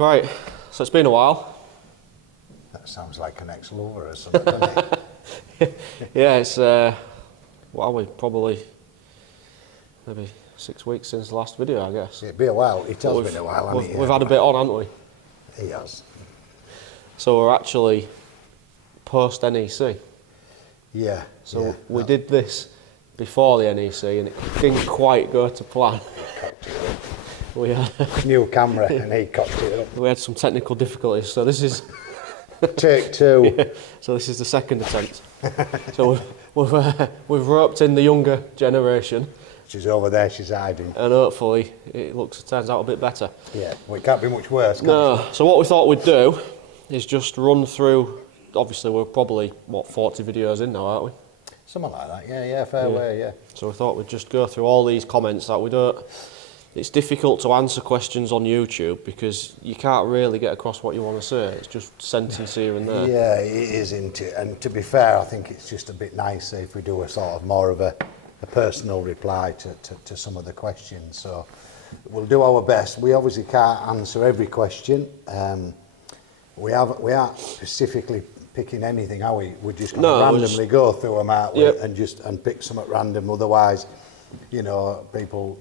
Right, so it's been a while. That sounds like an ex-lover or something, doesn't it? Yeah, it's, what are we, probably maybe 6 weeks since the last video, I guess. It'd be a while. It has been a while, hasn't it? We've had a bit on, haven't we? He has. So we're actually post-NEC. Yeah. So yeah. we did this before the NEC and it didn't quite go to plan. We had, New camera and he cocked it up. we had some technical difficulties, so this is... Take two. Yeah, so this is the second attempt. So we've roped in the younger generation. She's over there, she's hiding. And hopefully it turns out a bit better. Yeah, well, it can't be much worse, can No, it? so what we thought we'd do is just run through, obviously we're probably, what, 40 videos in now, aren't we? Something like that, yeah, fair way, yeah. So we thought we'd just go through all these comments that we don't... It's difficult to answer questions on YouTube because you can't really get across what you want to say. It's just sentence here and there. Yeah, it is, isn't it? And to be fair, I think it's just a bit nicer if we do a sort of more of a personal reply to some of the questions. So we'll do our best. We obviously can't answer every question. We aren't specifically picking anything, are we? We're just going to randomly go through them, aren't we? Yep. And pick some at random. Otherwise, you know, people,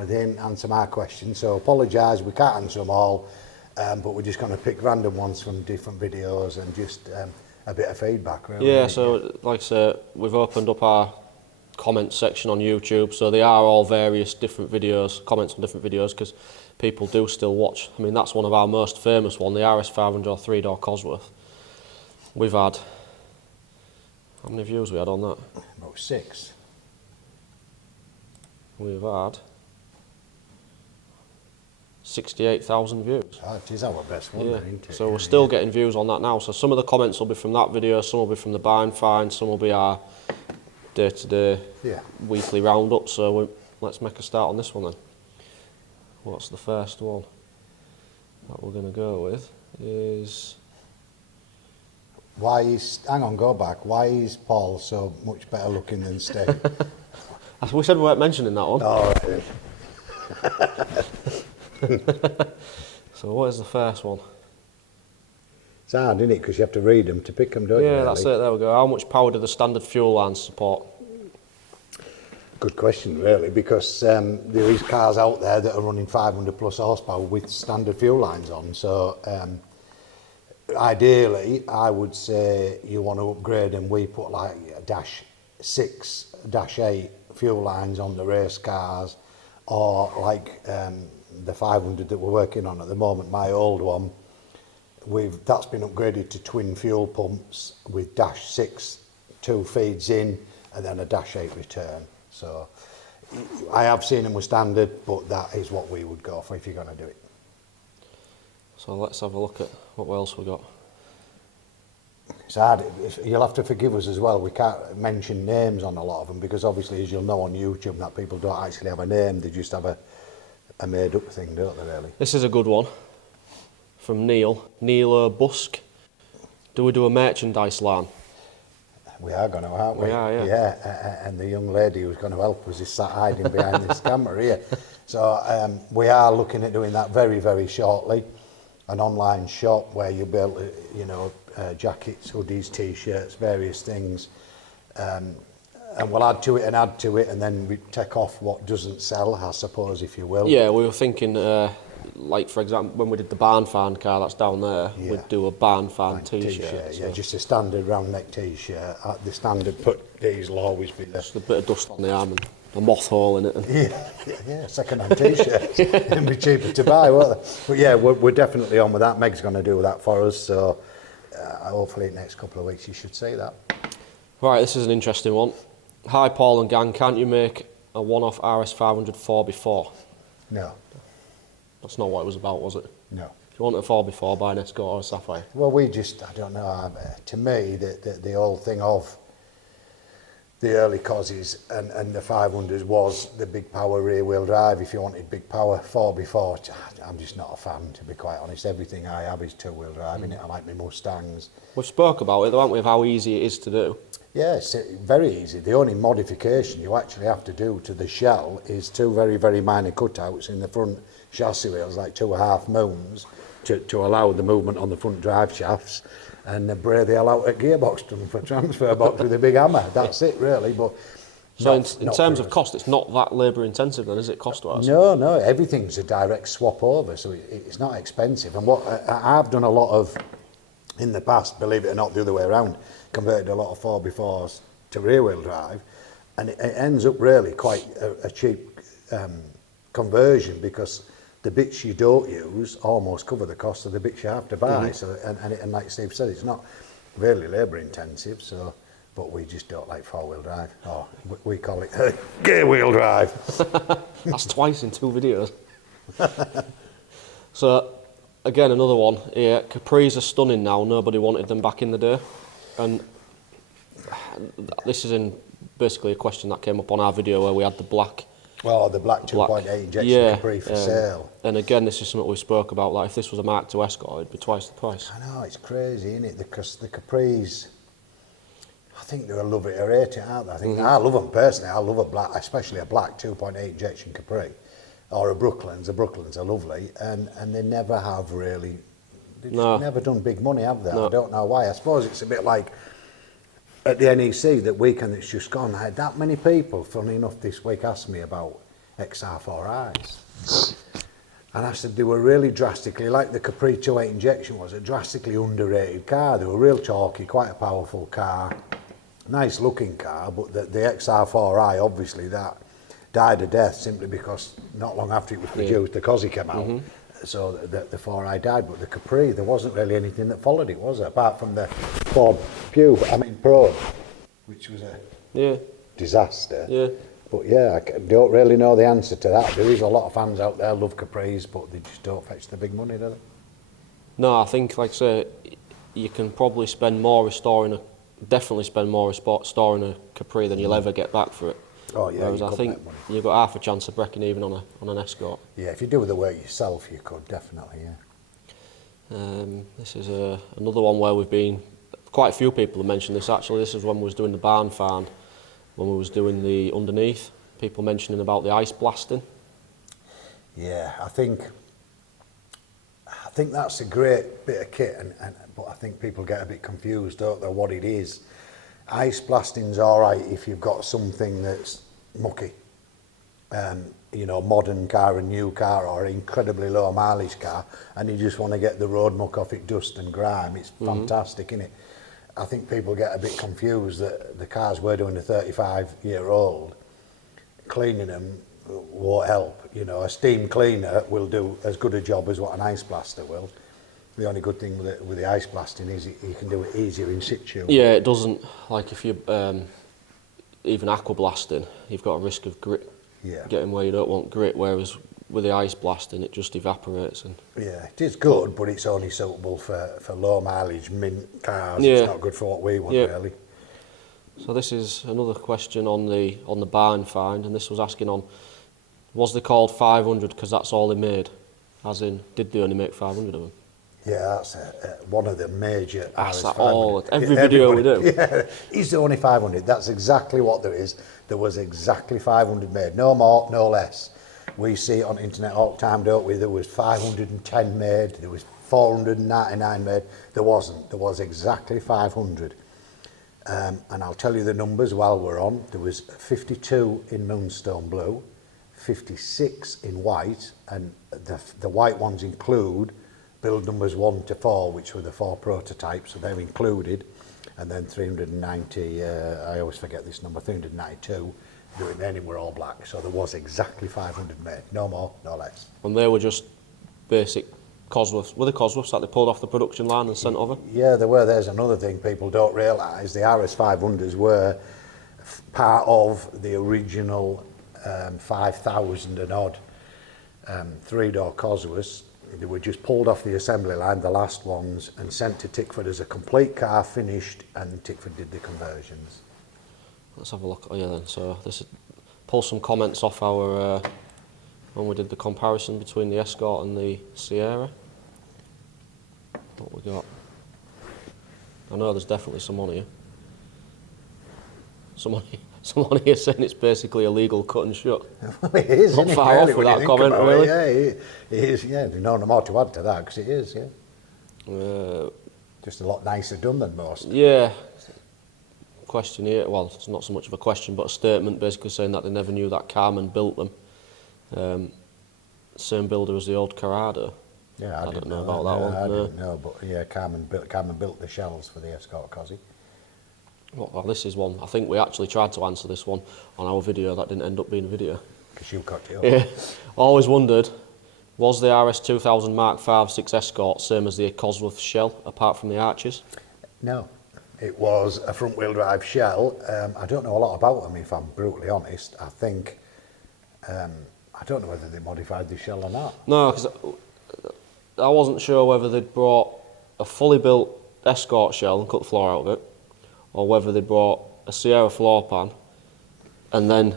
they didn't answer my question, so apologise, we can't answer them all, but we're just going to pick random ones from different videos and just a bit of feedback, really. Yeah, so like I say, we've opened up our comments section on YouTube, so they are all various different videos, comments on different videos, because people do still watch. I mean, that's one of our most famous one, the RS500 or 3-door Cosworth. We've had, how many views we had on that? About 6. We've had 68,000 views. Oh, it is our best one, Yeah, isn't it? so we're still getting views on that now. So some of the comments will be from that video, some will be from the barn find, some will be our day-to-day weekly roundup. So let's make a start on this one then. What's the first one that we're going to go with is... hang on, go back. Why is Paul so much better looking than Steve? We said we weren't mentioning that one. Oh, right. So what is the first one? It's hard, isn't it? Because you have to read them to pick them, don't you? Yeah, that's it. There we go. How much power do the standard fuel lines support? Good question, really, because there is cars out there that are running 500 plus horsepower with standard fuel lines on. So ideally, I would say you want to upgrade, and we put like a -6, -8 fuel lines on the race cars, or like the 500 that we're working on at the moment, my old one, that's been upgraded to twin fuel pumps with -6 2 feeds in and then a -8 return. So I have seen them with standard, but that is what we would go for if you're going to do it. So let's have a look at what else we got. It's hard. You'll have to forgive us as well. We can't mention names on a lot of them because obviously, as you'll know on YouTube, that people don't actually have a name. They just have a made-up thing, don't they, really? This is a good one from Neil Busk. Do we do a merchandise line? We are going to, aren't we? We are, yeah. Yeah, and the young lady who's going to help us is sat hiding behind this camera here. So we are looking at doing that very, very shortly. An online shop where you'll be able to, you know, jackets, hoodies, t-shirts, various things, and we'll add to it, and then we take off what doesn't sell, I suppose, if you will. Yeah, we were thinking, like for example, when we did the barn find car that's down there, we'd do a barn find t-shirt. Yeah, just a standard round neck t-shirt. The standard these will always be there. Just a bit of dust on the arm and a moth hole in it. Yeah, second-hand t-shirts. It'd be cheaper to buy, won't they? But yeah, we're definitely on with that. Meg's going to do that for us, so hopefully in the next couple of weeks you should see that. Right, this is an interesting one. Hi Paul and gang, can't you make a one-off RS500 4x4? No. That's not what it was about, was it? No. If you want a 4x4, buy an Escort or a Sapphire. Well, I don't know, to me, the whole thing of the early Cosses and the 500s was the big power rear wheel drive. If you wanted big power 4x4, I'm just not a fan, to be quite honest. Everything I have is 2-wheel drive in it. I like my Mustangs. We've spoke about it though, haven't we, of how easy it is to do. Yeah, it's very easy. The only modification you actually have to do to the shell is 2 very, very minor cutouts in the front chassis wheels, like 2 half moons, to allow the movement on the front drive shafts, and bray the hell out at gearbox to them for transfer box with a big hammer. That's it really. But So not- in not terms for of us. cost, it's not that labour intensive then, is it, cost-wise? No, everything's a direct swap over, so it's not expensive. And what I've done a lot of in the past, believe it or not, the other way around, converted a lot of 4x4s to rear-wheel drive, and it ends up really quite a cheap conversion, because the bits you don't use almost cover the cost of the bits you have to buy. So and like Steve said, it's not really labour intensive. So, but we just don't like 4-wheel drive. Oh, we call it gear wheel drive. That's twice in 2 videos. So, again, another one. Yeah, Capris are stunning now. Nobody wanted them back in the day. And this is basically a question that came up on our video where we had the black. Oh, the black 2.8 injection Capri for sale. And again, this is something we spoke about. Like, if this was a Mark II Escort, it'd be twice the price. I know, it's crazy, isn't it? Because the Capris, I think they're a love it or hate it, aren't they? I think I love them personally. I love a black, especially a black 2.8 injection Capri, or a Brooklands. The Brooklands are lovely, and they never have really. They've never done big money, have they? No. I don't know why. I suppose it's a bit like at the NEC that weekend that's just gone. I had that many people, funny enough, this week asked me about XR4Is. And I said they were really drastically, like the Capri 2.8 injection was, a drastically underrated car. They were real chalky, quite a powerful car, nice looking car, but the XR4i, obviously, that died a death simply because not long after it was produced, the Cosy came out. So the 4i died, but the Capri, there wasn't really anything that followed it, was there? Apart from the Ford Probe, which was a disaster. Yeah. But yeah, I don't really know the answer to that. There is a lot of fans out there love Capris, but they just don't fetch the big money, do they? No, I think, like I say, you can probably spend more restoring definitely spend more restoring a Capri than you'll ever get back for it. Oh yeah, Whereas I think you've got half a chance of breaking even on an Escort. Yeah, if you do the work yourself, you could, definitely, yeah. This is another one where we've been, quite a few people have mentioned this actually. This is when we was doing the barn fan, when we was doing the underneath, people mentioning about the ice blasting. Yeah, I think that's a great bit of kit, but I think people get a bit confused, don't they, what it is. Ice blasting's all right if you've got something that's mucky, you know, modern car, a new car, or an incredibly low mileage car, and you just want to get the road muck off it, dust and grime. It's fantastic, isn't it? I think people get a bit confused that the cars we're doing, a 35-year-old, cleaning them won't help. You know, a steam cleaner will do as good a job as what an ice blaster will. The only good thing with the ice blasting is you can do it easier in situ. Yeah, it doesn't, like if you even aqua blasting, you've got a risk of grit getting where you don't want grit, whereas with the ice blasting it just evaporates. And yeah, it is good, but it's only suitable for low mileage mint cars. Yeah. It's not good for what we want, really. So this is another question on the barn find, and this was asking on, was they called 500 because that's all they made? As in, did they only make 500 of them? Yeah, that's one of the major. That's all. Every video we do. Yeah, is there only 500? That's exactly what there is. There was exactly 500 made. No more, no less. We see it on the internet all the time, don't we? There was 510 made. There was 499 made. There wasn't. There was exactly 500. And I'll tell you the numbers while we're on. There was 52 in Moonstone Blue, 56 in white, and the white ones include build numbers 1 to 4, which were the 4 prototypes, so they're included, and then 390, I always forget this number, 392, the remaining were all black, so there was exactly 500 made, no more, no less. And they were just basic Cosworths, were the Cosworths that they pulled off the production line and sent over? Yeah, there were. There's another thing people don't realise, the RS500s were part of the original 5,000 and odd 3-door Cosworths. They were just pulled off the assembly line, the last ones, and sent to Tickford as a complete car, finished, and Tickford did the conversions. Let's have a look. Oh yeah, then. So this is, pull some comments off our when we did the comparison between the Escort and the Sierra. What we got? I know there's definitely some on here. someone here saying it's basically illegal cut and shut. Well, it is, Not isn't far it, off really, with when that you think comment, about really. Yeah, it is, yeah. There's no more to add to that, because it is, yeah. Just a lot nicer done than most. Yeah. Question here, well, it's not so much of a question, but a statement basically saying that they never knew that Carmen built them. Same builder as the old Corrado. Yeah, I don't know about that one. I No. didn't know, but yeah, Carmen built the shells for the Escort Cosy. Well, this is one. I think we actually tried to answer this one on our video. That didn't end up being a video. Because you cut it up. Yeah. Always wondered, was the RS 2000 Mark V 6 Escort same as the Cosworth shell, apart from the arches? No, it was a front-wheel drive shell. I don't know a lot about them, if I'm brutally honest. I think, I don't know whether they modified the shell or not. No, because I wasn't sure whether they'd brought a fully built Escort shell and cut the floor out of it, or whether they brought a Sierra floor pan and then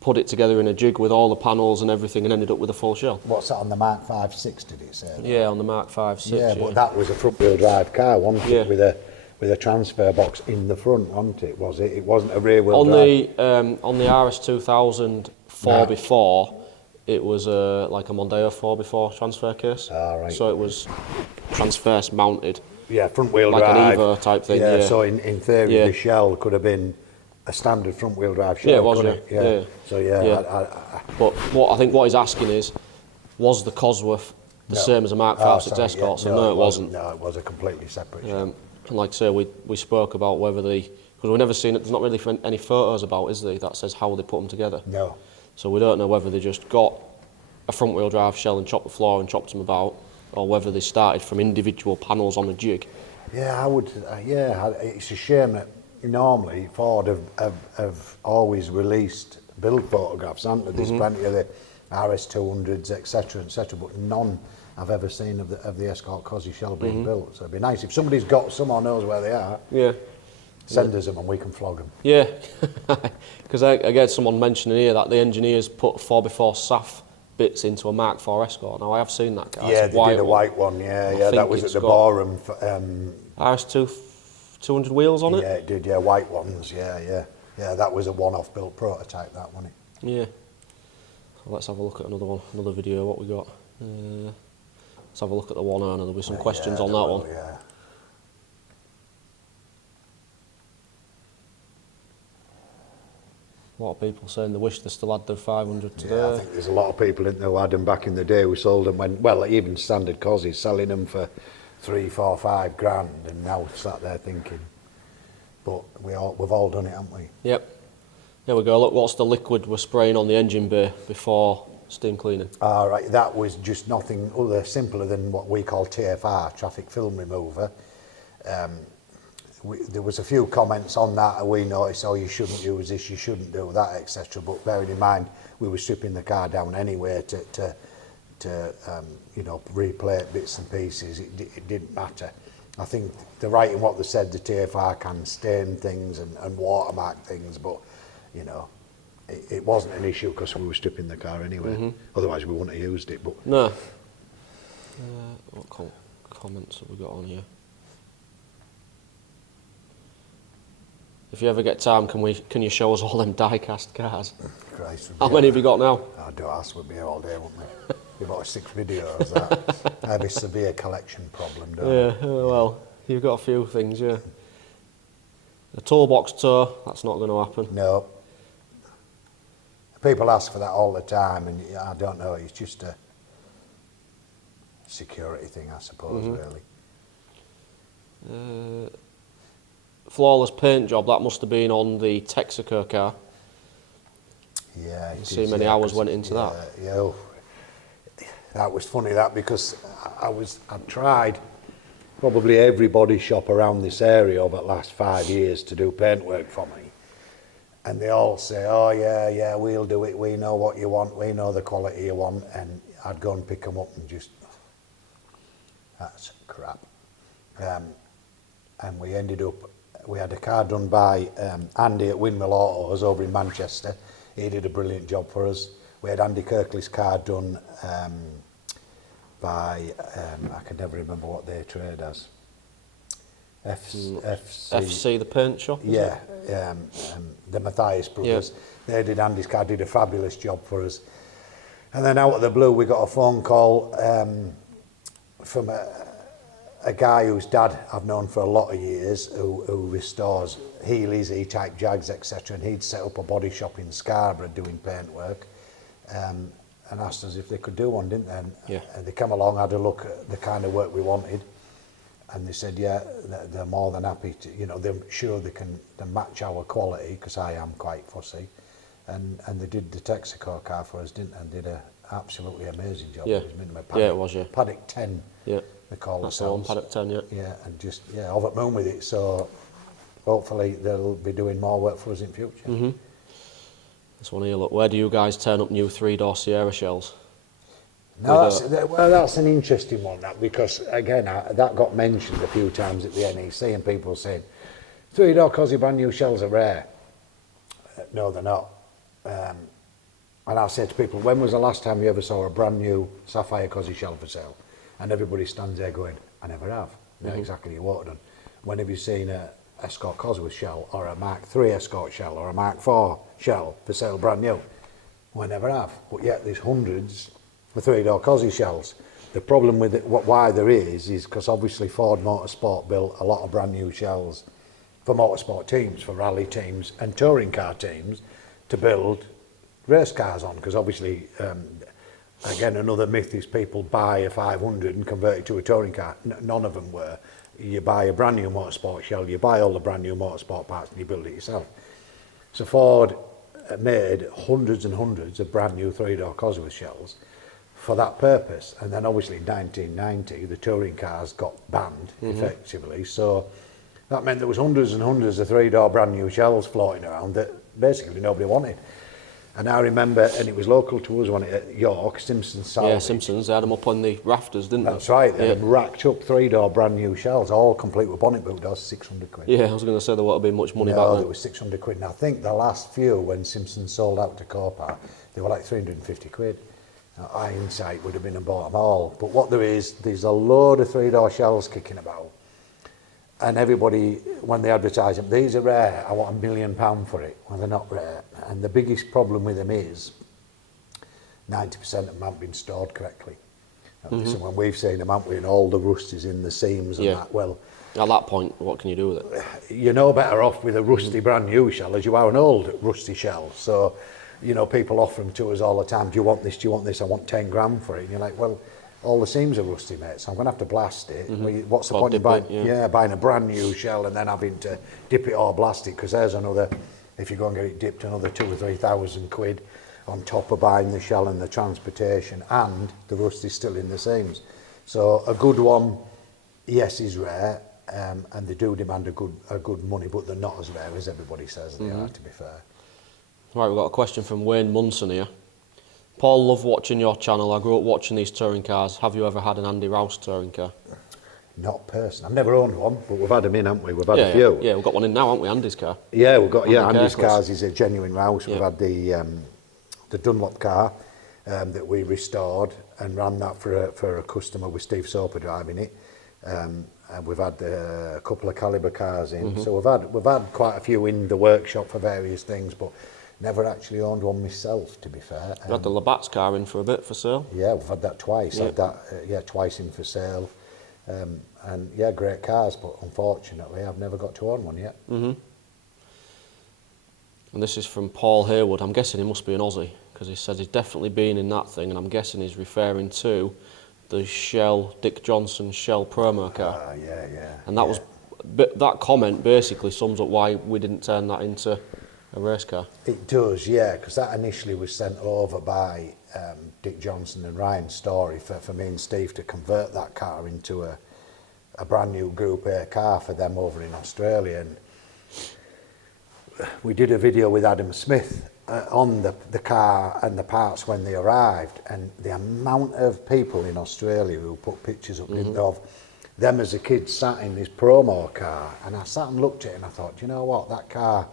put it together in a jig with all the panels and everything and ended up with a full shell. What's that on the Mark V 6, did it say? Yeah, on the Mark V 6. Yeah, but that was a front-wheel drive car, wasn't Yeah. it? With a transfer box in the front, wasn't it? Was it? It wasn't a rear-wheel on drive. On the RS 2000 4x4, it was like a Mondeo 4x4 transfer case. Ah, right. So it was transverse mounted. Yeah, front-wheel like drive. an Evo type thing, yeah. So in theory, Yeah. the shell could have been a standard front-wheel drive shell. Yeah, it was, couldn't yeah. it? Yeah. So yeah, Yeah. But I think what he's asking is, was the Cosworth the same as a Mark V 6 Escort? So no, it wasn't. No, it was a completely separate shell. And like I say, we spoke about whether because we've never seen it. There's not really any photos about, is there, that says how they put them together. No. So we don't know whether they just got a front-wheel drive shell and chopped the floor and chopped them about, or whether they started from individual panels on a jig. Yeah, I would. Yeah, it's a shame that normally Ford have always released build photographs, haven't they? There's plenty of the RS200s, etc., but none I've ever seen of the Escort Cosy shell being built. So it'd be nice if somebody's got some or knows where they are. Yeah. Send us them and we can flog them. Yeah, because I get someone mentioning here that the engineers put 4x4 SAF bits into a Mark IV Escort. Now I have seen that car. Yeah, it's they did a white one. Yeah, I that think was at it's the got Borum. RS2 200 wheels on it. Yeah, it did. Yeah, white ones. Yeah. That was a one-off built prototype. That wasn't it? Yeah. So let's have a look at another video. What we got? Let's have a look at the one owner. There'll be some questions on that one. Yeah. A lot of people saying they wish they still had their 500 today. Yeah, I think there's a lot of people in there who had them back in the day. We sold them when, well, even standard Cosy, selling them for 3, 4, 5 grand, and now sat there thinking. But we've all done it, haven't we? Yep. There we go. Look, what's the liquid we're spraying on the engine bay before steam cleaning? All right, that was just nothing other simpler than what we call TFR, traffic film remover. There was a few comments on that, and we noticed, oh, you shouldn't use this, you shouldn't do that, etc. But bearing in mind, we were stripping the car down anyway to replate bits and pieces. It didn't matter. I think the writing what they said, the TFR can stain things and watermark things, but it wasn't an issue because we were stripping the car anyway. Otherwise, we wouldn't have used it. But No. What comments have we got on here? If you ever get time, can you show us all them die-cast cars? Christ, How many have you got now? I don't ask, we'd be here all day, wouldn't we? We've got 6 videos. That I have a severe collection problem, don't I? Yeah, well, you've got a few things, yeah. A toolbox tow, that's not going to happen. No. People ask for that all the time, and I don't know, it's just a security thing, I suppose, really. Flawless paint job, that must have been on the Texaco car. Yeah. You see many hours went into that. Yeah, that was funny, that, because I'd tried probably every body shop around this area over the last 5 years to do paintwork for me. And they all say, oh yeah, we'll do it, we know what you want, we know the quality you want, and I'd go and pick them up and just, that's crap. And we ended up, we had a car done by Andy at Windmill Autos over in Manchester. He did a brilliant job for us. We had Andy Kirkley's car done by, I can never remember what they trade as. FC, the paint shop. Is Yeah, it? the Matthias brothers. They did Andy's car, did a fabulous job for us. And then out of the blue, we got a phone call from a guy whose dad I've known for a lot of years, who restores Heelys, E-type Jags, etc. And he'd set up a body shop in Scarborough doing paint work, and asked us if they could do one, didn't they? And they came along, had a look at the kind of work we wanted, and they said, yeah, they're more than happy to, you know, they're sure they can match our quality, because I am quite fussy. And they did the Texaco car for us, didn't they? And did a absolutely amazing job. Yeah, It was minimum yeah, it was, yeah. Paddock 10, Yeah, they call that's the one, themselves. Paddock 10, yeah. Yeah, and just, yeah, over the moon with it. So hopefully they'll be doing more work for us in future. Mm-hmm. This one here, look, where do you guys turn up new 3-door Sierra shells? No, that's an interesting one, that, because again, that got mentioned a few times at the NEC, and people were saying 3-door Cosy brand new shells are rare. No, they're not. And I said to people, when was the last time you ever saw a brand new Sapphire Cosy shell for sale? And everybody stands there going, I never have. No, exactly, you won't have done. When have you seen a Escort Cosworth shell, or a Mark III Escort shell, or a Mark IV shell for sale brand new? We never have. But yet there's hundreds of 3-door Cosy shells. The problem with it, why there is because obviously Ford Motorsport built a lot of brand new shells for motorsport teams, for rally teams and touring car teams, to build race cars on, because obviously, again, another myth is people buy a 500 and convert it to a touring car. None of them were. You buy a brand new motorsport shell, you buy all the brand new motorsport parts and you build it yourself. So Ford made hundreds and hundreds of brand new 3-door Cosworth shells for that purpose. And then obviously in 1990, the touring cars got banned effectively. So that meant there was hundreds and hundreds of 3-door brand new shells floating around that basically nobody wanted. And I remember, and it was local to us, wasn't it, at York, Simpsons Salvage. Yeah, Simpsons, they had them up on the rafters, didn't they? That's right, they had them racked up 3-door brand new shells, all complete with bonnet boot doors, 600 quid. Yeah, I was going to say there wouldn't have been much money back No, then. there was 600 quid. And I think the last few, when Simpsons sold out to Copart, they were like 350 quid. Now, hindsight would have been and bought them all. But what there is, there's a load of 3-door shells kicking about. And everybody, when they advertise them, these are rare, I want £1 million for it. Well, they're not rare. And the biggest problem with them is 90% of them haven't been stored correctly. So when we've seen them, haven't we, and all the rust is in the seams and that, well... At that point, what can you do with it? You're no better off with a rusty brand new shell as you are an old rusty shell. So, you know, people offer them to us all the time. Do you want this? Do you want this? I want 10 grand for it. And you're like, well, all the seams are rusty, mate, so I'm going to have to blast it. What's the point of buying, buying a brand new shell and then having to dip it or blast it? Because there's another, if you go and get it dipped, another 2,000 or 3,000 quid on top of buying the shell and the transportation, and the rust is still in the seams. So a good one, yes, is rare, and they do demand a good money, but they're not as rare as everybody says they are, to be fair. Right, we've got a question from Wayne Munson here. Paul, love watching your channel. I grew up watching these touring cars. Have you ever had an Andy Rouse touring car? Not personally. I've never owned one, but we've had them in, haven't we? We've had a few. Yeah, we've got one in now, haven't we? Andy's car. Yeah, we've got Andy's cars cars is a genuine Rouse. We've had the Dunlop car that we restored and ran that for a customer with Steve Soper driving it. And we've had a couple of Calibre cars in. So we've had quite a few in the workshop for various things, but never actually owned one myself, to be fair. We had the Labatt's car in for a bit for sale. Yeah, we've had that twice. Had that, twice in for sale. And yeah, great cars, but unfortunately I've never got to own one yet. And this is from Paul Haywood. I'm guessing he must be an Aussie, because he says he's definitely been in that thing, and I'm guessing he's referring to the Shell, Dick Johnson Shell promo car. Yeah. And that was, that comment basically sums up why we didn't turn that into a race car. It does, yeah, because that initially was sent over by Dick Johnson and Ryan Story for me and Steve to convert that car into a brand new Group A car for them over in Australia. And we did a video with Adam Smith on the car and the parts when they arrived, and the amount of people in Australia who put pictures up of them as a kid sat in this promo car, and I sat and looked at it and I thought, you know what, that car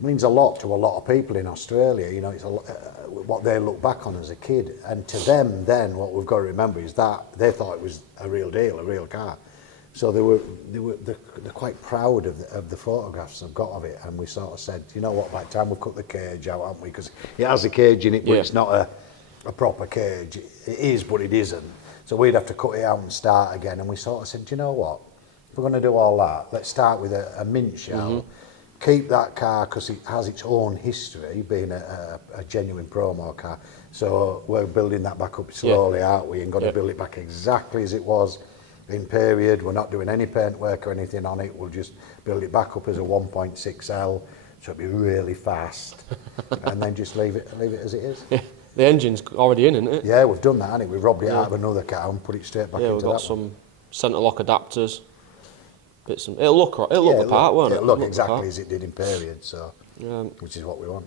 means a lot to a lot of people in Australia. You know, it's what they look back on as a kid, and to them then what we've got to remember is that they thought it was a real deal, a real car. So they're quite proud of the photographs I've got of it, and we sort of said, you know what, by the time we've cut the cage out, haven't we? Because it has a cage in it, but it's not a proper cage. It is, but it isn't. So we'd have to cut it out and start again. And we sort of said, do you know what, if we're going to do all that, let's start with a mint shell. Keep that car because it has its own history, being a genuine promo car. So we're building that back up slowly, aren't we? And got to build it back exactly as it was in period. We're not doing any paint work or anything on it. We'll just build it back up as a 1.6L, so it'll be really fast, and then just leave it as it is. Yeah. The engine's already in, isn't it? Yeah, we've done that, haven't we? We've robbed it out of another car and put it straight back into that. Yeah, we've got some centre lock adapters. Bits and it'll look the part, won't it? It'll look exactly as it did in period, so which is what we want.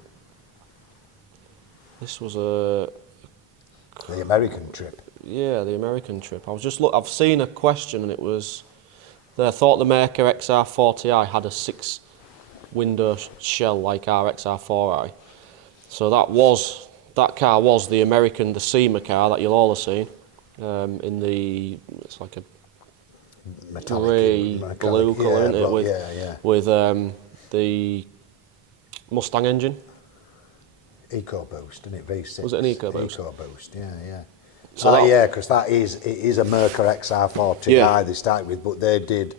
This was the American trip. Yeah, the American trip. I was just I've seen a question, and it was they thought the Merca XR40i had a 6-window shell like our XR4i. So that car was the American, the SEMA car that you'll all have seen. It's like a Metallic, grey blue colour, isn't it? With the Mustang engine. EcoBoost, isn't it? V6. Was it an EcoBoost? EcoBoost, yeah. So because it is a Merca XR40i they started with, but they did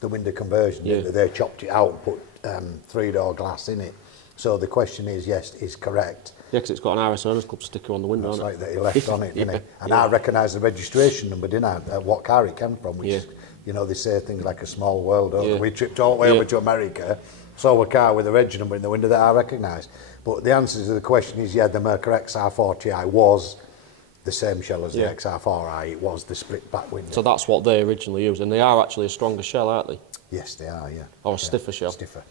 the window conversion. Didn't they? They chopped it out and put 3-door glass in it. So the question is correct. Yeah, because it's got an RS Owners Club sticker on the window. That's right, that he left on it, didn't he? And I recognised the registration number, didn't I? What car it came from, which is, you know, they say things like a small world. We tripped all the way over to America, saw a car with a reg number in the window that I recognised. But the answer to the question is, the Merca XR40i was the same shell as the XR4i. It was the split back window. So that's what they originally used, and they are actually a stronger shell, aren't they? Yes, they are, Or a stiffer shell. Stiffer,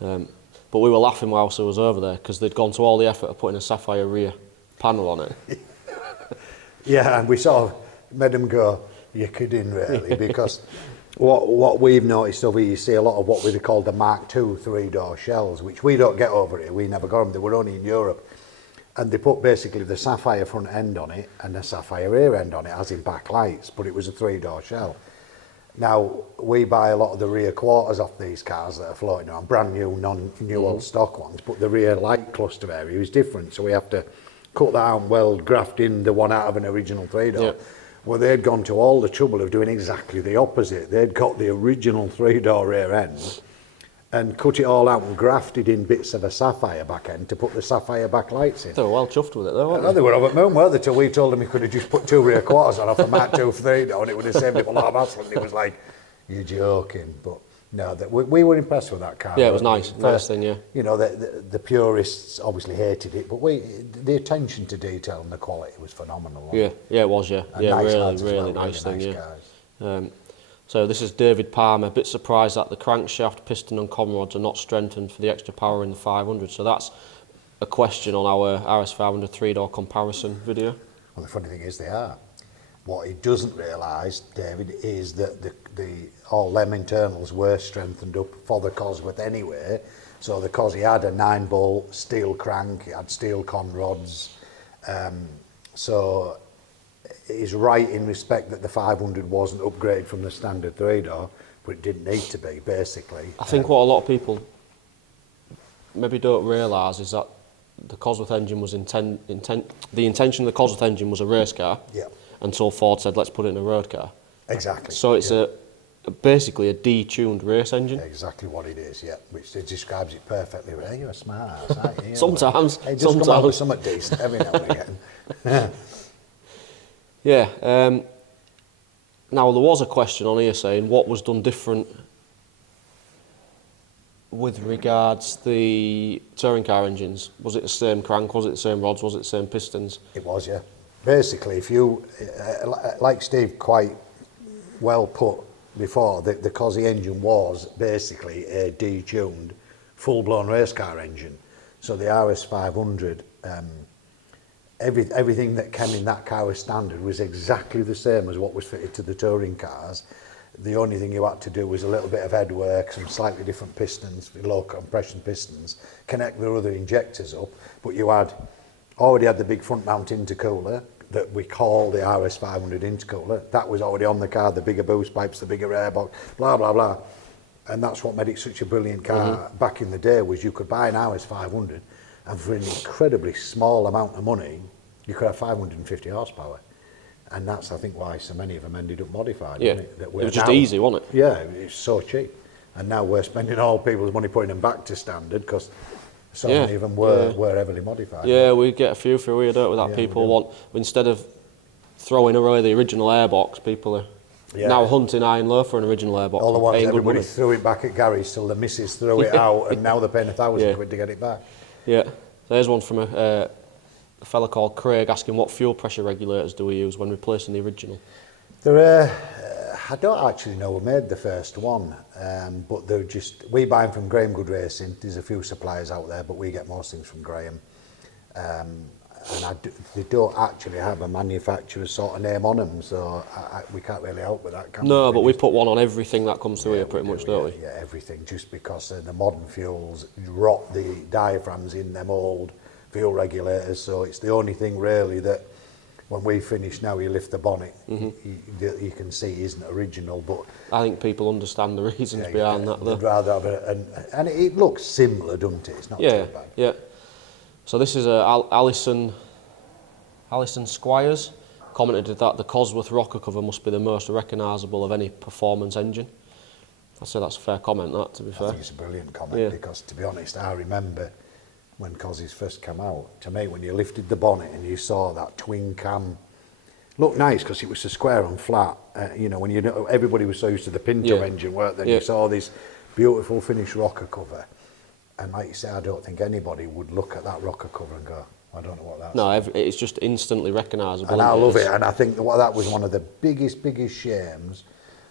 But we were laughing whilst I was over there because they'd gone to all the effort of putting a sapphire rear panel on it. Yeah, and we sort of made them go, you're kidding really, because what we've noticed over here, you see a lot of what we call the Mark II 3-door shells, which we don't get over here. We never got them. They were only in Europe. And they put basically the sapphire front end on it and the sapphire rear end on it, as in backlights, but it was a 3-door shell. Now, we buy a lot of the rear quarters off these cars that are floating around, brand new, non-new old stock ones, but the rear light cluster area is different, so we have to cut that out and weld, graft in the one out of an original 3-door. Yeah. Well, they'd gone to all the trouble of doing exactly the opposite. They'd got the original 3-door rear end and cut it all out and grafted in bits of a sapphire back end to put the sapphire backlights in. They were well chuffed with it though, weren't they? They were over the moon, weren't they, till we told them he could have just put 2 rear quarters on off a Mark II 3-door and it would have saved him a lot of hassle. And it was like, you're joking. But no, we were impressed with that car. Yeah, it was nice. Nice thing, yeah. You know, the purists obviously hated it, but the attention to detail and the quality was phenomenal. Yeah, it was, yeah. And yeah, nice really nice thing, nice yeah. So this is David Palmer, a bit surprised that the crankshaft, piston and com rods are not strengthened for the extra power in the 500. So that's a question on our RS500 3-door comparison video. Well, the funny thing is they are. What he doesn't realise, David, is that all them internals were strengthened up for the Cosworth anyway. So the Cos, he had a 9-bolt steel crank, he had steel con rods. So he's right in respect that the 500 wasn't upgraded from the standard 3-door, but it didn't need to be, basically. I think what a lot of people maybe don't realise is that the Cosworth engine was the intention of the Cosworth engine was a race car. Yeah. Until Ford said, let's put it in a road car. Exactly. So it's basically a detuned race engine. Exactly what it is, yeah. Which describes it perfectly. Hey, you're smart, aren't you? Sometimes. Hey, just come out with something decent every now and again. Yeah. Now, there was a question on here saying what was done different with regards the touring car engines. Was it the same crank? Was it the same rods? Was it the same pistons? It was, yeah. Basically, if you, like Steve quite well put before, the Cosy engine was basically a detuned, full-blown race car engine. So the RS500, everything that came in that car as standard was exactly the same as what was fitted to the touring cars. The only thing you had to do was a little bit of head work, some slightly different pistons, low compression pistons, connect the other injectors up, but you already had the big front mount intercooler, that we call the RS500 intercooler. That was already on the car, the bigger boost pipes, the bigger airbox, blah, blah, blah. And that's what made it such a brilliant car back in the day, was you could buy an RS500 and for an incredibly small amount of money, you could have 550 horsepower. And that's, I think, why so many of them ended up modified. Yeah, Wasn't it? That it was just easy, wasn't it? Yeah, it's so cheap. And now we're spending all people's money putting them back to standard because so many of them were heavily modified. Yeah, we get a few through here, don't we, that Yeah, people we do. want, instead of throwing away the original airbox, people are now hunting high and low for an original airbox. All the ones paying good everybody money. threw it back at Gary's till the missus threw it out, and now they're paying £1,000 quid to get it back. Yeah, there's one from a fella called Craig asking what fuel pressure regulators do we use when replacing the original? I don't actually know who made the first one, but they're we buy them from Graham Good Racing. There's a few suppliers out there, but we get most things from Graham. They don't actually have a manufacturer's sort of name on them, so we can't really help with that, can we? No, but we put one on everything that comes through here pretty much, don't we? Yeah, everything, just because the modern fuels rot the diaphragms in them old fuel regulators, so it's the only thing really that when we finish now, you lift the bonnet, you can see isn't original, but I think people understand the reasons behind that, though. they'd rather have and it looks similar, doesn't it? It's not too bad. Yeah. So this is Alison Squires commented that the Cosworth rocker cover must be the most recognisable of any performance engine. I say that's a fair comment, that, to be fair. I think it's a brilliant comment because, to be honest, I remember when Cosys first came out. To me, when you lifted the bonnet and you saw that twin cam, looked nice because it was a square and flat. When everybody was so used to the Pinto engine, weren't they? You saw this beautiful finished rocker cover, and like you say, I don't think anybody would look at that rocker cover and go, I don't know what that's. No, it's just instantly recognisable. And I love it, and I think that was one of the biggest shames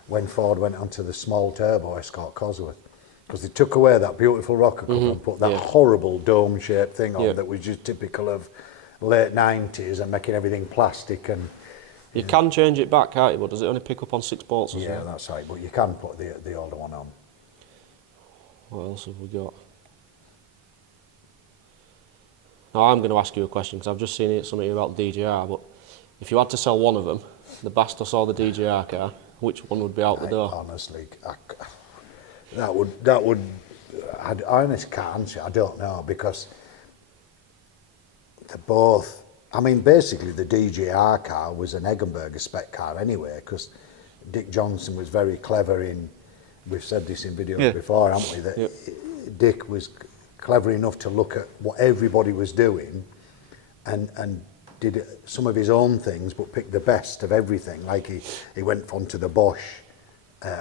when Ford went onto the small turbo Escort Cosworth, because they took away that beautiful rocker cover and put that horrible dome-shaped thing on that was just typical of late 90s and making everything plastic. And you can change it back, can't you? But does it only pick up on 6 bolts or yeah, something? that's right. But you can put the older one on. What else have we got? Now I'm going to ask you a question because I've just seen something about DJR. But if you had to sell one of them, the Bastos or the DJR car, which one would be out the door? Honestly, that would. I honestly can't answer. I don't know, because they're both. I mean, basically, the DJR car was an Eggenberger spec car anyway, because Dick Johnson was very clever in. We've said this in videos before, haven't we? That Dick was clever enough to look at what everybody was doing, and did some of his own things, but picked the best of everything. Like he went onto the Bosch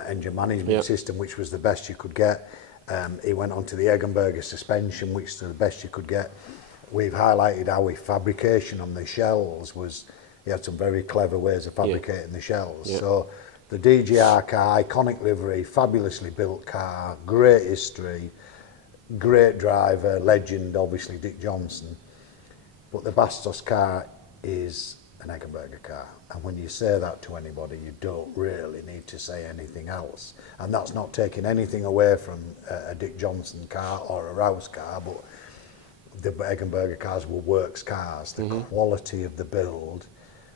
engine management system, which was the best you could get. He went onto the Eggenberger suspension, which was the best you could get. We've highlighted how his fabrication on the shells was. He had some very clever ways of fabricating the shells. So the DJR car, iconic livery, fabulously built car, great history, great driver, legend, obviously Dick Johnson. But the Bastos car is an Eggenberger car, and when you say that to anybody, you don't really need to say anything else. And that's not taking anything away from a Dick Johnson car or a Rouse car, but the Eggenberger cars were works cars. The quality of the build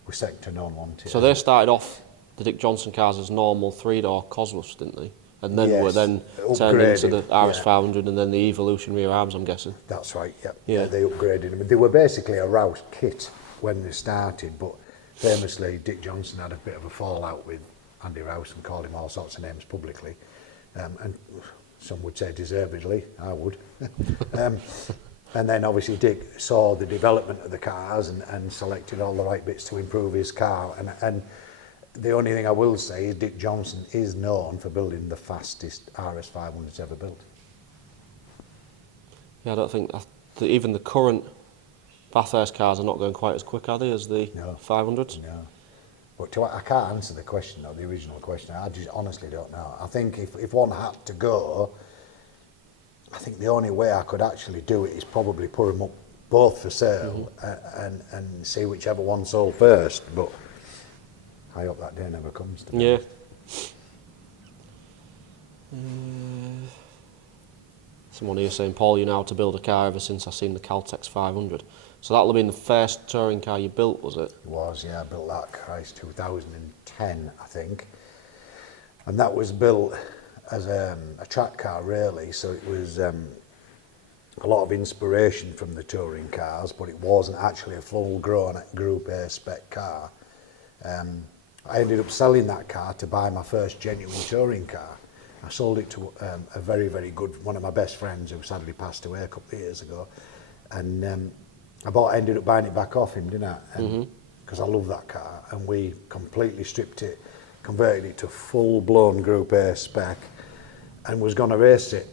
was second to none, wasn't it? So they started off the Dick Johnson cars as normal 3-door Cosworths, didn't they? And then were then turned into the RS500 and then the Evolution rear arms, I'm guessing. That's right, yeah. They upgraded them. They were basically a Rouse kit when they started, but famously Dick Johnson had a bit of a fallout with Andy Rouse and called him all sorts of names publicly. And some would say deservedly, I would. And then obviously Dick saw the development of the cars and selected all the right bits to improve his car. And the only thing I will say is Dick Johnson is known for building the fastest RS500s ever built. Yeah, I don't think even the current Bathurst cars are not going quite as quick, are they, as the 500s? No. But I can't answer the question, though, the original question. I just honestly don't know. I think if one had to go, I think the only way I could actually do it is probably put them up both for sale and see whichever one sold first. But I hope that day never comes. To me. As Someone here saying, Paul, you know how to build a car ever since I seen the Caltex 500. So that'll have been the first touring car you built, was it? It was, yeah, I built that Christ 2010, I think. And that was built as a track car, really, so it was a lot of inspiration from the touring cars, but it wasn't actually a full-grown Group A spec car. I ended up selling that car to buy my first genuine touring car. I sold it to a very, very good, one of my best friends who sadly passed away a couple of years ago. And I ended up buying it back off him, didn't I? Because I love that car. And we completely stripped it, converted it to full-blown Group A spec, and was going to race it.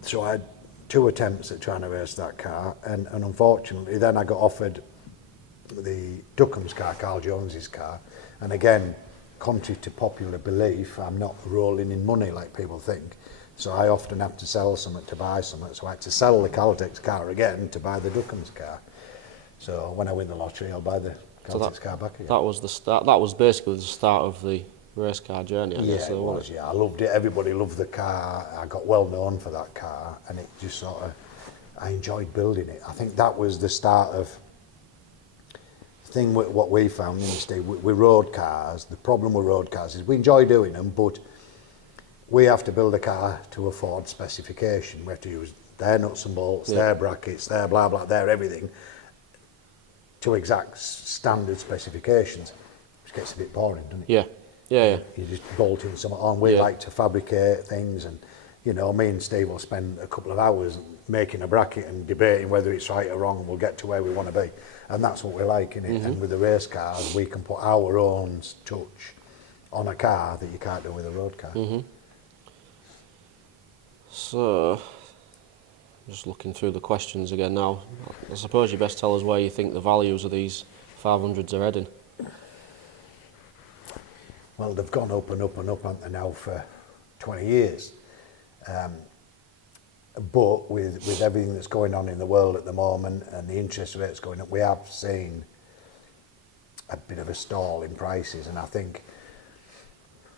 So I had 2 attempts at trying to race that car, and unfortunately then I got offered the Duckham's car, Carl Jones's car, and again, contrary to popular belief, I'm not rolling in money like people think, so I often have to sell something to buy something, so I had to sell the Caltex car again to buy the Duckham's car. So when I win the lottery, I'll buy the Caltex car back again. That was the start. That was basically the start of the race car journey, I guess. Yeah, it was, yeah. I loved it. Everybody loved the car. I got well known for that car, and it just sort of, I enjoyed building it. I think that was the start of thing with what we found in the state with road cars. The problem with road cars is we enjoy doing them, but we have to build a car to a Ford specification. We have to use their nuts and bolts, their brackets, their blah blah, their everything to exact standard specifications, which gets a bit boring, doesn't it? Yeah. Yeah. You're just bolting something on. We like to fabricate things, and you know, me and Steve will spend a couple of hours making a bracket and debating whether it's right or wrong, and we'll get to where we want to be. And that's what we like, innit? And with the race cars, we can put our own touch on a car that you can't do with a road car. So, just looking through the questions again now. I suppose you best tell us where you think the values of these 500s are heading. Well, they've gone up and up and up, haven't they, now for 20 years. But with everything that's going on in the world at the moment and the interest rates going up, we have seen a bit of a stall in prices, and I think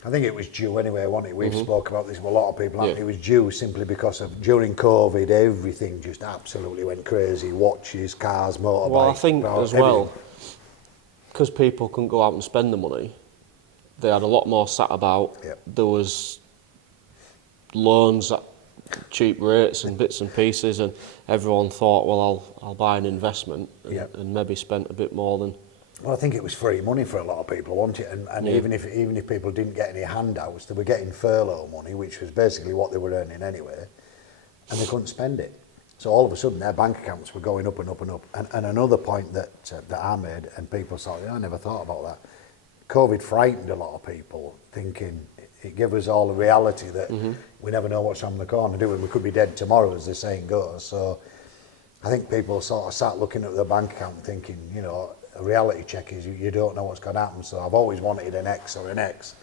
it was due anyway, wasn't it? We've spoke about this with a lot of people, haven't we? It was due simply because of during COVID, everything just absolutely went crazy. Watches, cars, motorbikes. Well, I think as well, because people couldn't go out and spend the money, they had a lot more sat about. There was loans at cheap rates and bits and pieces, and everyone thought, well, I'll buy an investment and maybe spent a bit more than. Well, I think it was free money for a lot of people, wasn't it? And even if people didn't get any handouts, they were getting furlough money, which was basically what they were earning anyway, and they couldn't spend it. So all of a sudden, their bank accounts were going up and up and up. And another point that I made, and people thought, I never thought about that. COVID frightened a lot of people, thinking it gave us all the reality that we never know what's around the corner, do we? We could be dead tomorrow, as the saying goes. So I think people sort of sat looking at their bank account and thinking, you know, a reality check is you don't know what's going to happen. So I've always wanted an X or an X,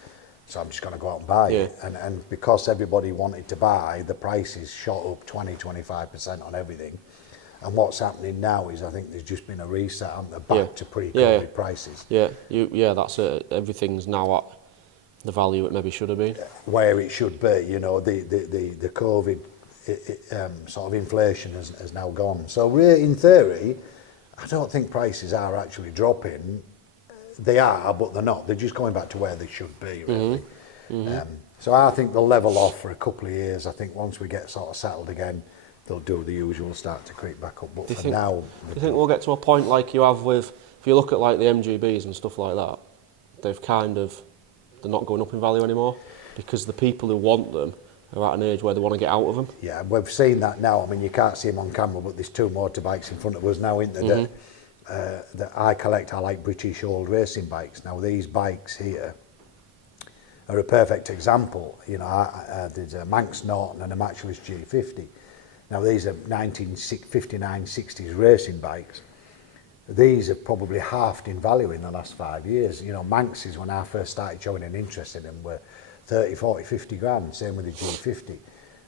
so I'm just going to go out and buy it. And because everybody wanted to buy, the prices shot up 20-25% on everything. And what's happening now is I think there's just been a reset, haven't there, back to pre-COVID prices. Yeah, that's it. Everything's now at the value it maybe should have been. Where it should be, you know, the COVID sort of inflation has now gone. So really, in theory, I don't think prices are actually dropping. They are, but they're not. They're just going back to where they should be, really. So I think they'll level off for a couple of years. I think once we get sort of settled again, they'll do the usual, start to creep back up. But for now... Do you think we'll get to a point like you have with... If you look at like the MGBs and stuff like that, they're not going up in value anymore because the people who want them are at an age where they want to get out of them. Yeah, we've seen that now. I mean, you can't see them on camera, but there's 2 motorbikes in front of us now, isn't there? That I collect. I like British old racing bikes. Now, these bikes here are a perfect example. You know, there's a Manx Norton and a Matchless G50. Now, these are 1959, 60s racing bikes. These have probably halved in value in the last 5 years. You know, Manxes, when I first started showing an interest in them, were 30, 40, 50 grand, same with the G50.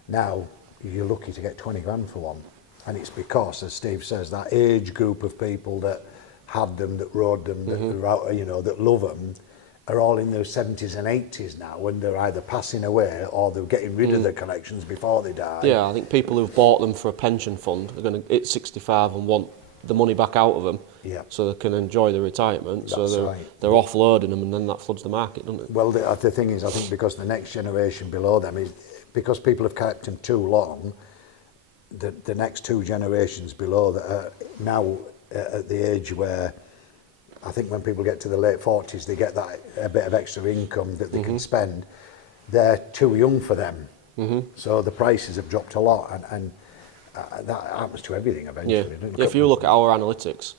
Now, you're lucky to get 20 grand for one. And it's because, as Steve says, that age group of people that had them, that rode them, that, you know, that love them, are all in their 70s and 80s now, when they're either passing away or they're getting rid of their collections before they die. Yeah, I think people who've bought them for a pension fund are going to hit 65 and want the money back out of them, Yeah. so they can enjoy their retirement. So That's they're, right. they're offloading them, and then that floods the market, doesn't it? Well, the thing is, I think because the next generation below them is, because people have kept them too long, the next two generations below that are now at the age where, I think when people get to the late 40s, they get that a bit of extra income that they can spend. They're too young for them, so the prices have dropped a lot, and that happens to everything eventually. Yeah. doesn't it? If you look at our analytics,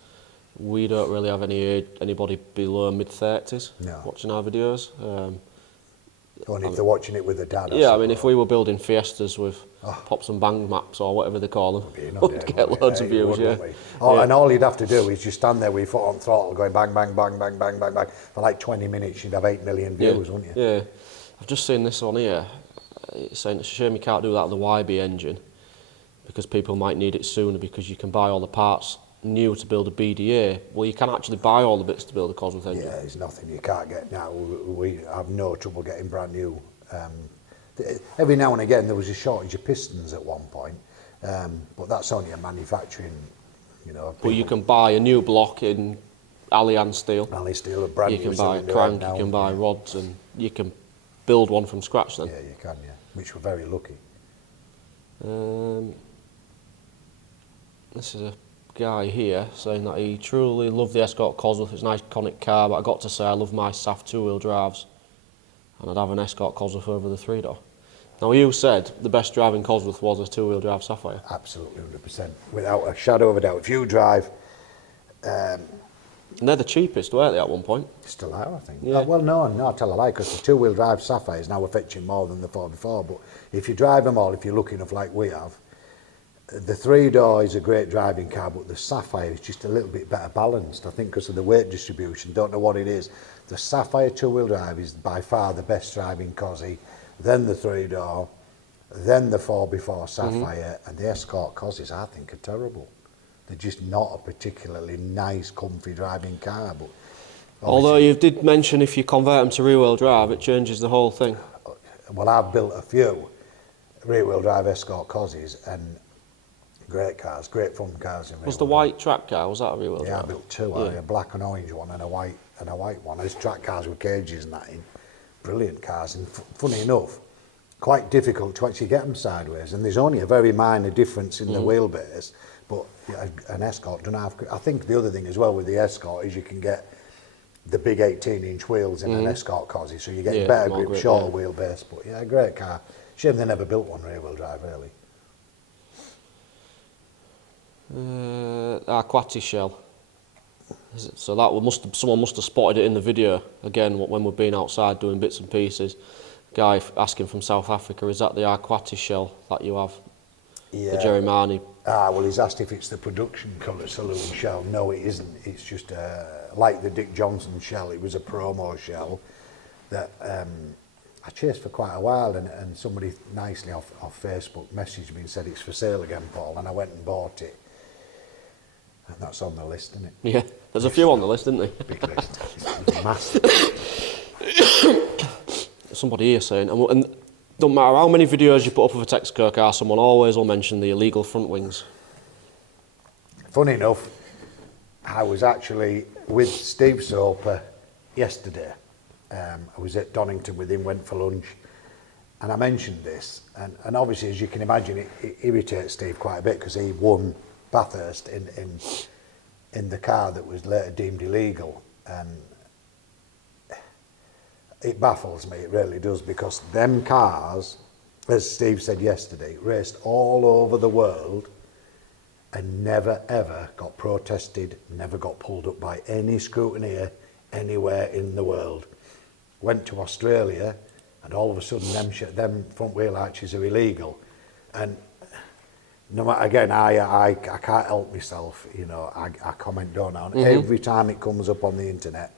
we don't really have anybody below mid-30s No. watching our videos. Only if they're watching it with a dad. Yeah, I mean, if we were building Fiestas with pops and bang maps or whatever they call them, we'd get loads of views, yeah. And all you'd have to do is just stand there with your foot on throttle going bang, bang, bang, bang, bang, bang, bang. For like 20 minutes, you'd have 8 million views, wouldn't you? Yeah. I've just seen this on here. It's saying it's a shame you can't do that with the YB engine, because people might need it sooner, because you can buy all the parts new to build a BDA. Well, you can actually buy all the bits to build a Cosworth engine. Yeah, there's nothing you can't get now. We have no trouble getting brand new. Every now and again there was a shortage of pistons at one point, but that's only a manufacturing, you know. But you can buy a new block in Allianz steel. Allianz steel, a brand You new can buy a cylinder crank, now. you can buy rods, and you can build one from scratch then. Yeah, you can, yeah. Which we're very lucky. This is a guy here saying that he truly loved the Escort Cosworth. It's an iconic car, but I got to say I love my SAF two-wheel drives, and I'd have an Escort Cosworth over the three-door. Now, you said the best driving Cosworth was a two-wheel drive Sapphire. Absolutely, 100%, without a shadow of a doubt. If you drive, And they're the cheapest, weren't they, at one point? still are, I think. Yeah. Well, no, I tell a lie, because the two-wheel drive Sapphires now are fetching more than the 4x4. But if you drive them all, if you're lucky enough like we have, the three-door is a great driving car, but the Sapphire is just a little bit better balanced, I think, because of the weight distribution. Don't know what it is. The Sapphire two-wheel drive is by far the best driving Cosy, then the three-door, then the 4x4 Sapphire, and the Escort Cosys, I think, are terrible. They're just not a particularly nice, comfy driving car. But Although you did mention if you convert them to rear-wheel drive, it changes the whole thing. well, I've built a few rear-wheel drive Escort Cosys, and great cars, great fun cars. Was the white track car, was that a rear-wheel Yeah, I drive? built two, a black and orange one and a white one. There's track cars with cages and that in. Brilliant cars, and funny enough, quite difficult to actually get them sideways, and there's only a very minor difference in the wheelbase, but an Escort doesn't have. I think the other thing as well with the Escort is you can get the big 18-inch wheels in an Escort Cosy, so you get better more grip, shorter wheelbase, but yeah, great car. Shame they never built one rear-wheel drive, really. Aquati shell. So that someone must have spotted it in the video again when we've been outside doing bits and pieces. Guy asking from South Africa, is that the Aquati shell that you have? Yeah. The Jeremani. Well, he's asked if it's the production colour saloon shell. No, it isn't. It's just like the Dick Johnson shell. It was a promo shell that I chased for quite a while, and somebody nicely off Facebook messaged me and said it's for sale again, Paul, and I went and bought it. And that's on the list, isn't it? Yeah, there's a few on the list, isn't there? Big list. It's massive. Somebody here saying, and don't matter how many videos you put up of a Texaco car, someone always will mention the illegal front wings. Funny enough, I was actually with Steve Soper yesterday. I was at Donington with him, went for lunch, and I mentioned this. And obviously, as you can imagine, it irritates Steve quite a bit, because he won Bathurst in the car that was later deemed illegal, and it baffles me, it really does, because them cars, as Steve said yesterday, raced all over the world and never ever got protested, never got pulled up by any scrutineer anywhere in the world. Went to Australia, and all of a sudden them front wheel arches are illegal, and no matter, again, I can't help myself, you know, I comment don't I? And every time it comes up on the internet,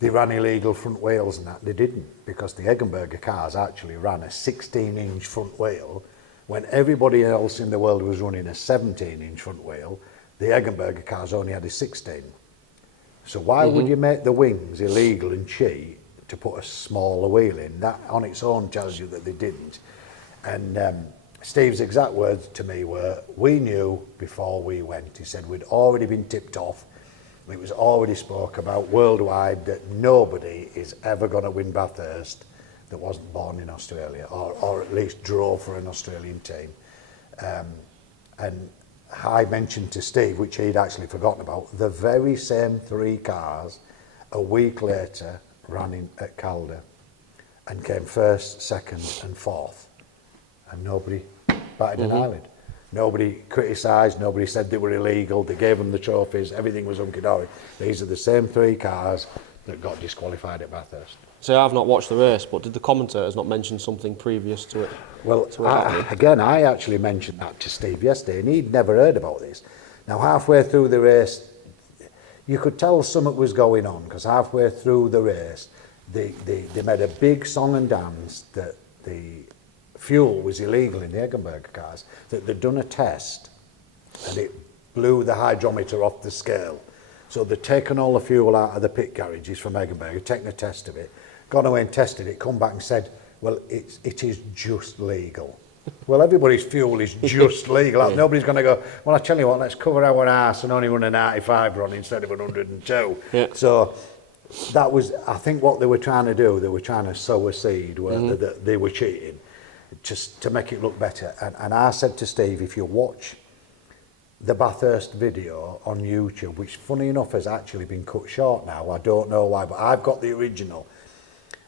they ran illegal front wheels and that. They didn't, because the Eggenberger cars actually ran a 16-inch front wheel when everybody else in the world was running a 17-inch front wheel. The Eggenberger cars only had a 16. So why would you make the wings illegal and cheat to put a smaller wheel in? That on its own tells you that they didn't. And Steve's exact words to me were, we knew before we went. He said we'd already been tipped off. It was already spoke about worldwide that nobody is ever going to win Bathurst that wasn't born in Australia, or at least drove for an Australian team. And I mentioned to Steve, which he'd actually forgotten about, the very same 3 cars a week later ran in at Calder and came first, second and fourth. And nobody batted an eyelid. Nobody criticised, nobody said they were illegal, they gave them the trophies, everything was hunky-dory. These are the same 3 cars that got disqualified at Bathurst. So I've not watched the race, but did the commentators not mention something previous to it? Well, I actually mentioned that to Steve yesterday, and he'd never heard about this. Now, halfway through the race, you could tell something was going on, because halfway through the race, they made a big song and dance that the fuel was illegal in the Eggenberger cars, that they'd done a test, and it blew the hydrometer off the scale. So they'd taken all the fuel out of the pit garages from Eggenberger, taken a test of it, gone away and tested it, come back and said, well, it is just legal. Well, everybody's fuel is just legal. Nobody's going to go, well, I tell you what, let's cover our arse and only run an 95 run instead of an 102. Yeah. So that was, I think, what they were trying to do. They were trying to sow a seed where that they were cheating, just to make it look better. And I said to Steve, if you watch the Bathurst video on YouTube, which funny enough has actually been cut short now, I don't know why, but I've got the original.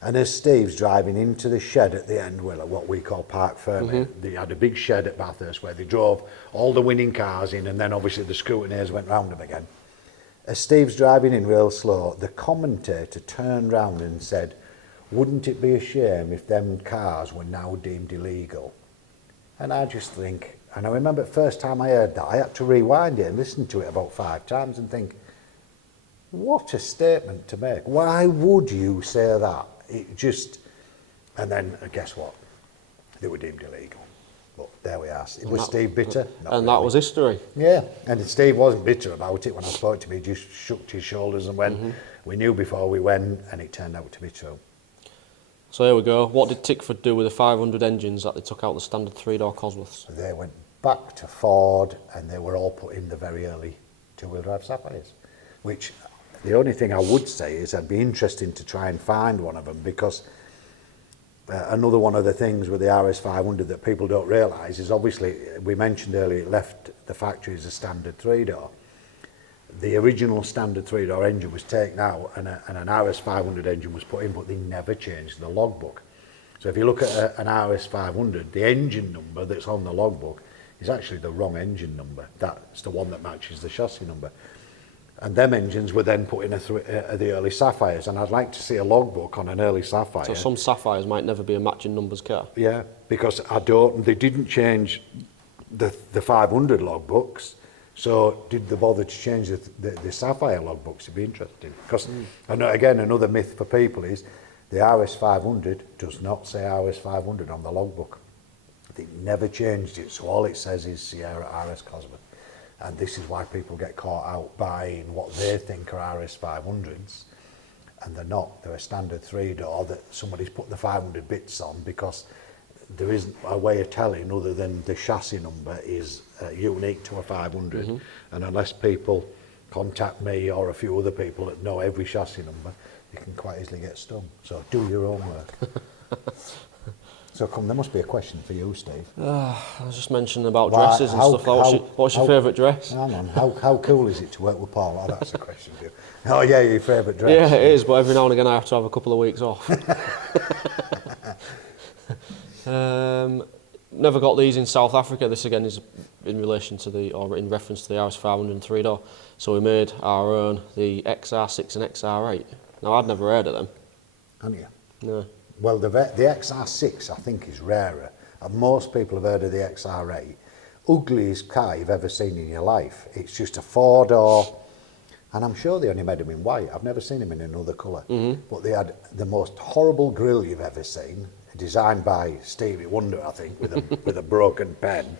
And as Steve's driving into the shed at the end, well, what we call Park Fermi, they had a big shed at Bathurst where they drove all the winning cars in, and then obviously the scrutineers went round them again. As Steve's driving in real slow, the commentator turned round and said, wouldn't it be a shame if them cars were now deemed illegal? And I just think, and I remember the first time I heard that, I had to rewind it and listen to it about 5 times and think, what a statement to make. Why would you say that? It just, and then guess what? They were deemed illegal. But there we are. Was Steve bitter? Not And really. that was history. Yeah, and Steve wasn't bitter about it when I spoke to him. He just shook his shoulders and went, we knew before we went, and it turned out to be true. So here we go. What did Tickford do with the 500 engines that they took out the standard 3-door Cosworths? They went back to Ford, and they were all put in the very early 2-wheel drive Sapphires, which the only thing I would say is I'd be interested to try and find one of them, because another one of the things with the RS500 that people don't realise is, obviously, we mentioned earlier, it left the factory as a standard 3-door. The original standard 3-door engine was taken out, and an RS500 engine was put in, but they never changed the logbook. So if you look at an RS500, the engine number that's on the logbook is actually the wrong engine number. That's the one that matches the chassis number. And them engines were then put in the early Sapphires, and I'd like to see a logbook on an early Sapphire. So some Sapphires might never be a matching numbers car. Yeah, because they didn't change the 500 logbooks, so did they bother to change the Sapphire logbooks? It'd be interesting. Because, and again, another myth for people is the RS500 does not say RS500 on the logbook. They never changed it, so all it says is Sierra RS Cosworth. And this is why people get caught out buying what they think are RS500s, and they're not. They're a standard 3-door that somebody's put the 500 bits on, because there isn't a way of telling other than the chassis number is unique to a 500. And unless people contact me or a few other people that know every chassis number, you can quite easily get stung. So do your own work. So there must be a question for you, Steve. I was just mentioning about dresses and stuff. What's your favourite dress? Hang on, how cool is it to work with Paul? Oh, that's a question for you. Oh yeah, your favourite dress. Yeah, it is, but every now and again I have to have a couple of weeks off. Never got these in South Africa. This again is in relation to in reference to the RS500 and 3-door. So we made our own, the XR6 and XR8. Now I'd never heard of them. Haven't you? No. Well, the XR6 I think is rarer, and most people have heard of the XR8. Ugliest car you've ever seen in your life. It's just a 4-door, and I'm sure they only made them in white. I've never seen them in another colour. But they had the most horrible grille you've ever seen, designed by Stevie Wonder, I think, with a broken pen.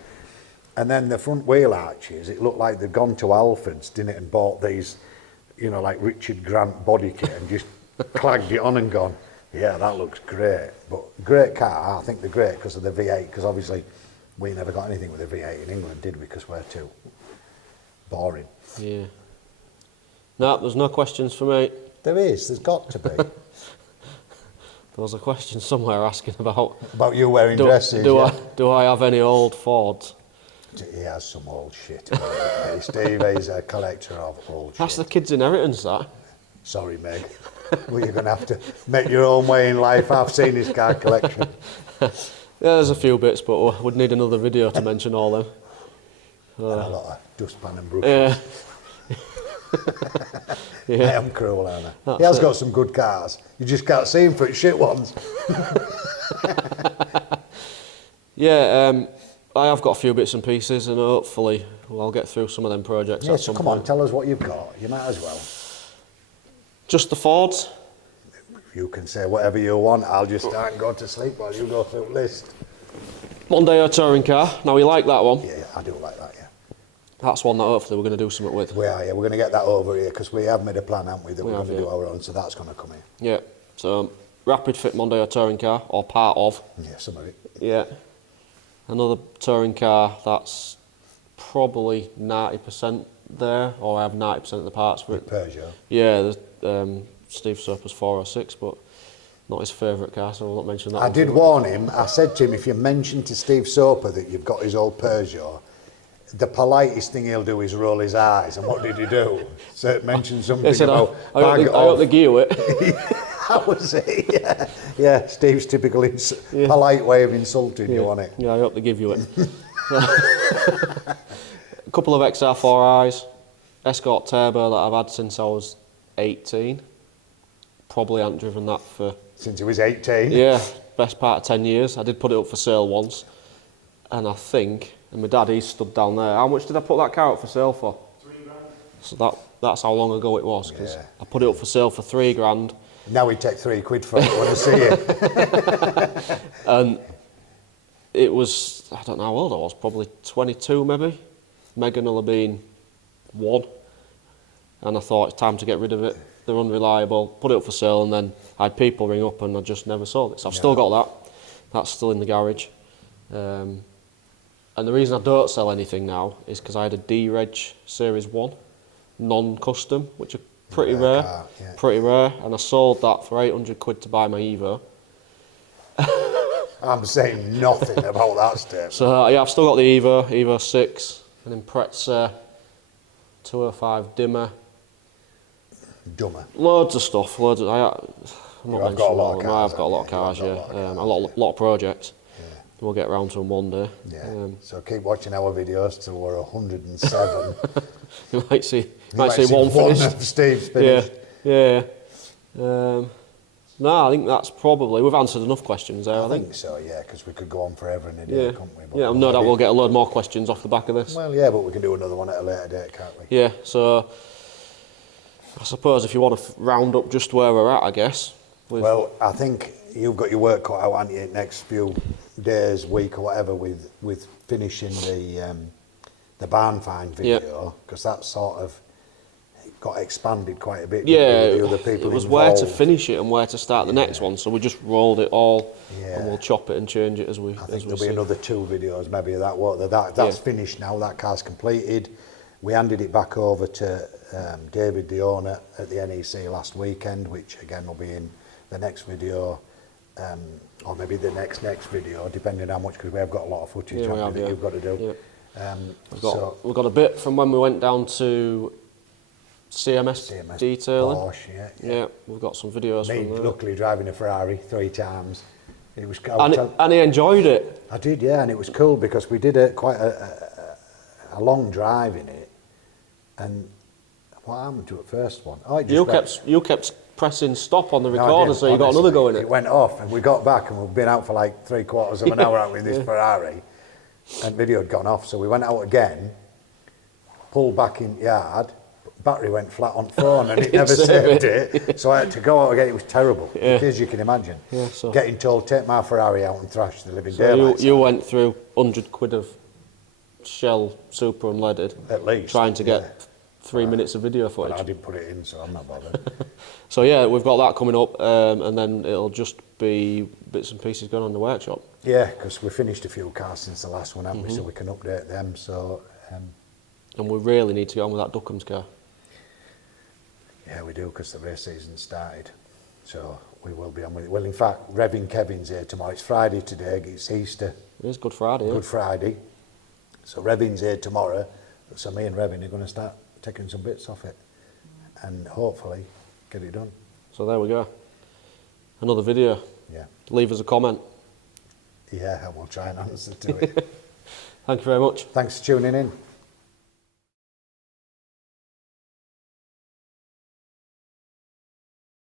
And then the front wheel arches, it looked like they'd gone to Alfred's, didn't it, and bought these you know, like Richard Grant body kit and just clagged it on and gone, yeah, that looks great. But great car, I think they're great because of the V8, because obviously we never got anything with a V8 in England, did we? Because we're too boring. Yeah. No, there's no questions for me. There's got to be. There was a question somewhere asking about About you wearing dresses. do I have any old Fords? He has some old shit. Steve is a collector of old That's shit. the kid's inheritance, that. Sorry, Meg. Well, you're going to have to make your own way in life. I've seen his car collection. Yeah, there's a few bits, but we'd need another video to mention all them. And a lot of dustpan and brushes. Yeah. I am cruel, aren't I? He has got some good cars. You just can't see him for his shit ones. Yeah, I have got a few bits and pieces, and hopefully I'll get through some of them projects Yeah, at so some come point. on, tell us what you've got. You might as well. Just the Fords. You can say whatever you want. I'll just start and go to sleep while you go through the list. Mondeo touring car. Now, you like that one? Yeah, I do like that, yeah. That's one that hopefully we're going to do something with. We are, yeah. We're going to get that over here because we have made a plan, haven't we, that We we're have, going to do yeah. our own, so that's going to come in. Yeah. So, rapid fit Mondeo touring car, or part of. Yeah, some of it. Yeah. Another touring car that's probably 90% there, or I have 90% of the parts for it. Peugeot. Yeah, there's Steve Soper's 406, but not his favourite car, so I'll not mention that. I did warn him. I said to him, if you mention to Steve Soper that you've got his old Peugeot, the politest thing he'll do is roll his eyes. And what did he do? So mention something He said, about I hope they gear it. That was it, yeah. Yeah, Steve's typical polite way of insulting you on it. Yeah, I hope they give you it. A couple of XR4Is, Escort Turbo that I've had since I was 18. Probably haven't driven that for... Since he was 18? Yeah, best part of 10 years. I did put it up for sale once. And I think, and my dad, he's stood down there. How much did I put that car up for sale for? £3,000. So that's how long ago it was, because I put it up for sale for £3,000. Now he'd take £3 for it when I see it. And it was, I don't know how old I was, probably 22 maybe. Megan will have been 1. And I thought it's time to get rid of it. They're unreliable, put it up for sale, and then I had people ring up and I just never sold it. So I've still got that. That's still in the garage. And the reason I don't sell anything now is because I had a D-Reg Series 1, non-custom, which are pretty rare. Car, yeah. Pretty rare. And I sold that for £800 to buy my Evo. I'm saying nothing about that statement. So yeah, I've still got the Evo 6, an Impreza 205 dimmer. Dumber. Loads of stuff. I'm not I've mentioning got a lot all of of them. cars, I've got a lot of cars, haven't you? yeah. You've got a lot of cars. A lot of projects. Yeah. We'll get around to them one day. Yeah. So keep watching our videos till we're 107. You might see You one finished. of Steve's Yeah, finished. yeah. No, I think that's probably, we've answered enough questions there, I I think. think so, yeah, because we could go on forever and a Yeah, day, couldn't we? But yeah, no doubt we'll get a load more questions off the back of this. Well, yeah, but we can do another one at a later date, can't we? Yeah, so I suppose if you want to round up just where we're at, I guess. Well, I think you've got your work cut out, haven't you, next few days, week or whatever, with finishing the barn find video, because that sort of got expanded quite a bit. Yeah, with the other people it was involved. where to finish it and where to start the next one, so we just rolled it all, Yeah. and we'll chop it and change it as we I think as we there'll see. be another 2 videos, maybe of that. That's finished now. That car's completed. We handed it back over to David, the owner, at the NEC last weekend, which again will be in the next video, or maybe the next video, depending how much, because we have got a lot of footage Yeah, we have, that yeah. you've got to do. Yeah. So We've got a bit from when we went down to CMS detailing. Porsche, Yeah, we've got some videos Me, from there. luckily driving a Ferrari 3 times. It was. And he enjoyed it. I did, yeah, and it was cool because we did quite a long drive in it, and what happened to it first one? Oh, it just You kept pressing stop on the No, I recorder, didn't, so you got honestly. another go in it. It went off, and we got back, and we've been out for like 3/4 of an hour out with this Ferrari, and video had gone off. So we went out again, pulled back in yard, battery went flat on phone, and it never saved it. So I had to go out again. It was terrible, as you can imagine. Yeah, so- Getting told take my Ferrari out and thrash the living So daylights. you went through £100 of Shell super unleaded, At least, trying to get 3 minutes of video But footage. I didn't put it in, so I'm not bothered. So yeah, we've got that coming up, and then it'll just be bits and pieces going on in the workshop. Yeah, because we finished a few cars since the last one, haven't we? So we can update them. So And we really need to get on with that Duckham's car. yeah, we do, because the race season started. So we will be on with it. Well, in fact, Revin Kevin's here tomorrow. It's Friday today. It's Easter. It is Good Friday. Good Friday. So Revin's here tomorrow. So me and Revin are going to start taking some bits off it, and hopefully get it done. So there we go. Another video. Yeah. Leave us a comment. Yeah, and we'll try and answer to it. Thank you very much. Thanks for tuning in.